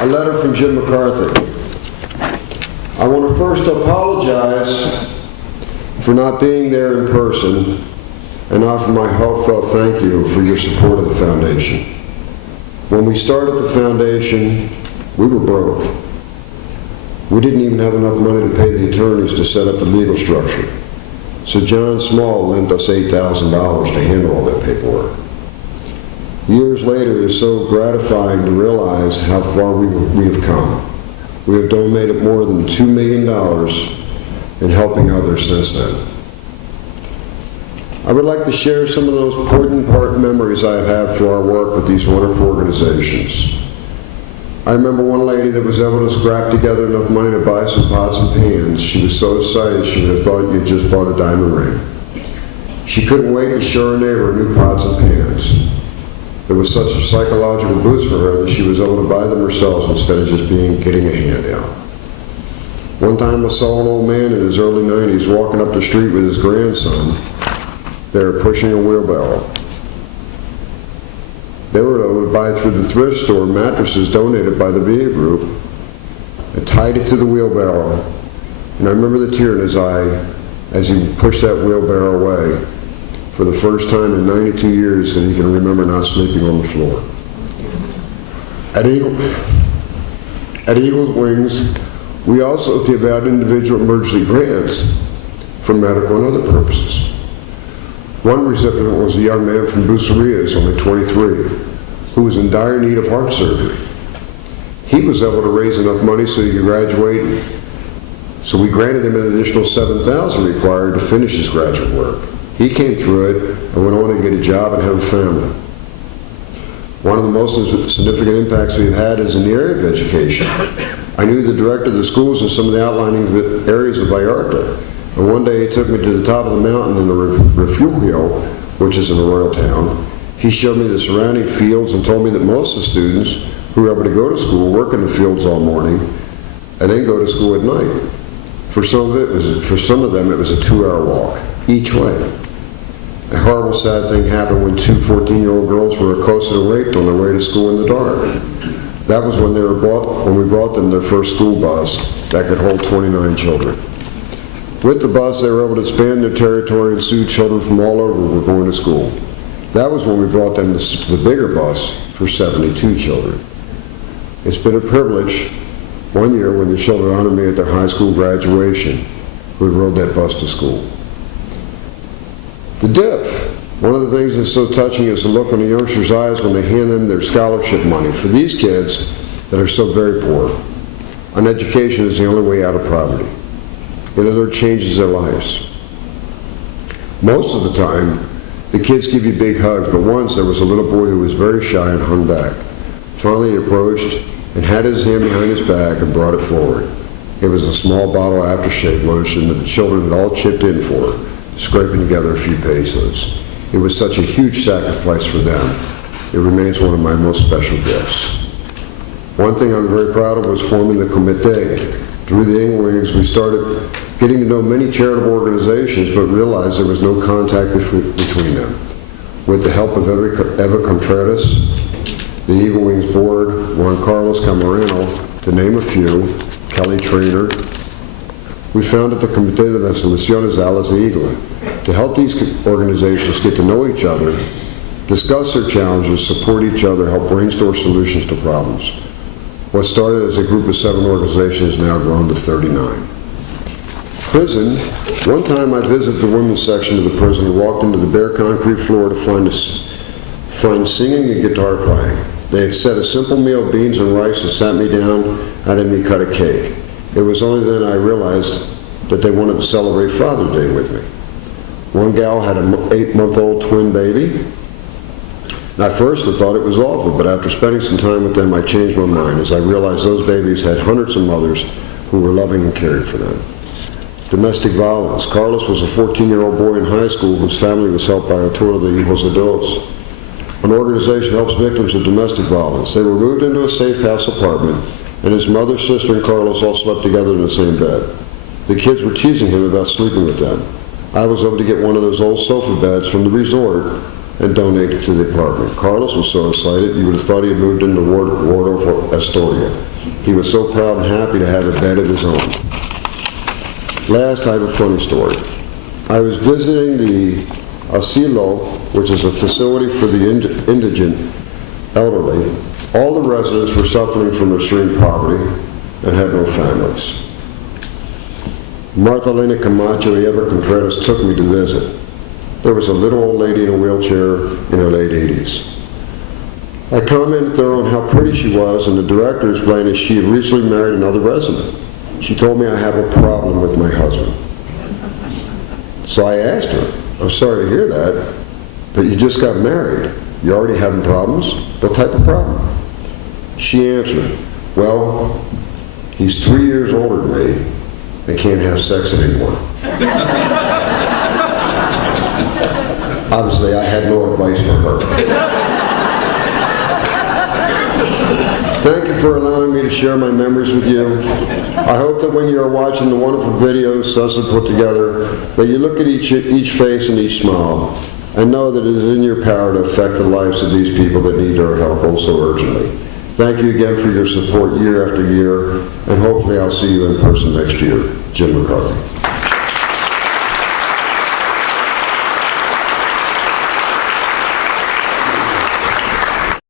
A letter from Jim McCarthy. I want to first apologize for not being there in person and offer my heartfelt thank you for your support of the foundation. When we started the foundation, we were broke. We didn't even have enough money to pay the attorneys to set up the legal structure. So John Small lent us $8,000 to handle all that paperwork. Years later, it is so gratifying to realize how far we have come. We have donated more than $2 million in helping others since then. I would like to share some of those important memories I have had for our work with these wonderful organizations. I remember one lady that was able to scrap together enough money to buy some pots and pans. She was so excited she would have thought you'd just bought a diamond ring. She couldn't wait to show her neighbor new pots and pans. It was such a psychological boost for her that she was able to buy them herself instead of just getting a handout. One time I saw an old man in his early 90s walking up the street with his grandson. They were pushing a wheelbarrow. They were able to buy through the thrift store mattresses donated by the VA group and tied it to the wheelbarrow. And I remember the tear in his eye as he pushed that wheelbarrow away for the first time in 92 years that he can remember not sleeping on the floor. At Eagles Wings, we also give out individual emergency grants for medical and other purposes. One recipient was a young man from Bucerias, only 23, who was in dire need of heart surgery. He was able to raise enough money so he could graduate, so we granted him an additional $7,000 required to finish his graduate work. He came through it and went on to get a job and have a family. One of the most significant impacts we've had is in the area of education. I knew the director of the schools in some of the outlying areas of Vallarta. And one day he took me to the top of the mountain in the Refugio, which is in a rural town. He showed me the surrounding fields and told me that most of the students who were able to go to school work in the fields all morning and then go to school at night. For some of them, it was a 2-hour walk each way. A horrible, sad thing happened when two 14-year-old girls were accosted and raped on their way to school in the dark. That was when we brought them their first school bus that could hold 29 children. With the bus, they were able to expand their territory and see children from all over who were going to school. That was when we brought them the bigger bus for 72 children. It's been a privilege one year when the children honored me at their high school graduation who had rode that bus to school. The DIF. One of the things that's so touching is the look on the youngsters' eyes when they hand them their scholarship money. For these kids that are so very poor, an education is the only way out of poverty. It literally changes their lives. Most of the time, the kids give you big hugs, but once there was a little boy who was very shy and hung back. Finally he approached and had his hand behind his back and brought it forward. It was a small bottle of aftershave lotion that the children had all chipped in for, scraping together a few pesos. It was such a huge sacrifice for them. It remains one of my most special gifts. One thing I'm very proud of was forming the comité. Through the Eagles Wings, we started getting to know many charitable organizations, but realized there was no contact between them. With the help of Eva Contreras, the Eagles Wings board, Juan Carlos Camarano, to name a few, Kelly Trainer, we founded the Comité de las Naciones Alas de Eagle to help these organizations get to know each other, discuss their challenges, support each other, help brainstorm solutions to problems. What started as a group of 7 organizations has now grown to 39. Prison. One time I visited the women's section of the prison and walked into the bare concrete floor to find singing and guitar playing. They had set a simple meal of beans and rice and sat me down and had me cut a cake. It was only then I realized that they wanted to celebrate Father's Day with me. One gal had an 8-month-old twin baby. And at first I thought it was awful, but after spending some time with them, I changed my mind as I realized those babies had hundreds of mothers who were loving and caring for them. Domestic violence. Carlos was a 14-year-old boy in high school whose family was helped by a tour of the Eagles adults. An organization helps victims of domestic violence. They were moved into a safe house apartment, and his mother, sister, and Carlos all slept together in the same bed. The kids were teasing him about sleeping with them. I was able to get one of those old sofa beds from the resort and donated to the apartment. Carlos was so excited, you would have thought he had moved into Waldorf Astoria. He was so proud and happy to have a bed of his own. Last, I have a funny story. I was visiting the asilo, which is a facility for the indigent elderly. All the residents were suffering from extreme poverty and had no families. Martha Elena Camacho y Eva Contreras took me to visit. There was a little old lady in a wheelchair in her late 80s. I commented there on how pretty she was, and the director explained that she had recently married another resident. She told me I have a problem with my husband. So I asked her, I'm sorry to hear that, but you just got married. You already having problems? What type of problem? She answered, well, he's 3 years older than me and can't have sex anymore. Obviously, I had no advice for her. Thank you for allowing me to share my memories with you. I hope that when you are watching the wonderful videos Cecil put together, that you look at each face and each smile, and know that it is in your power to affect the lives of these people that need our help oh so urgently. Thank you again for your support year after year, and hopefully I'll see you in person next year. Jim McCarthy.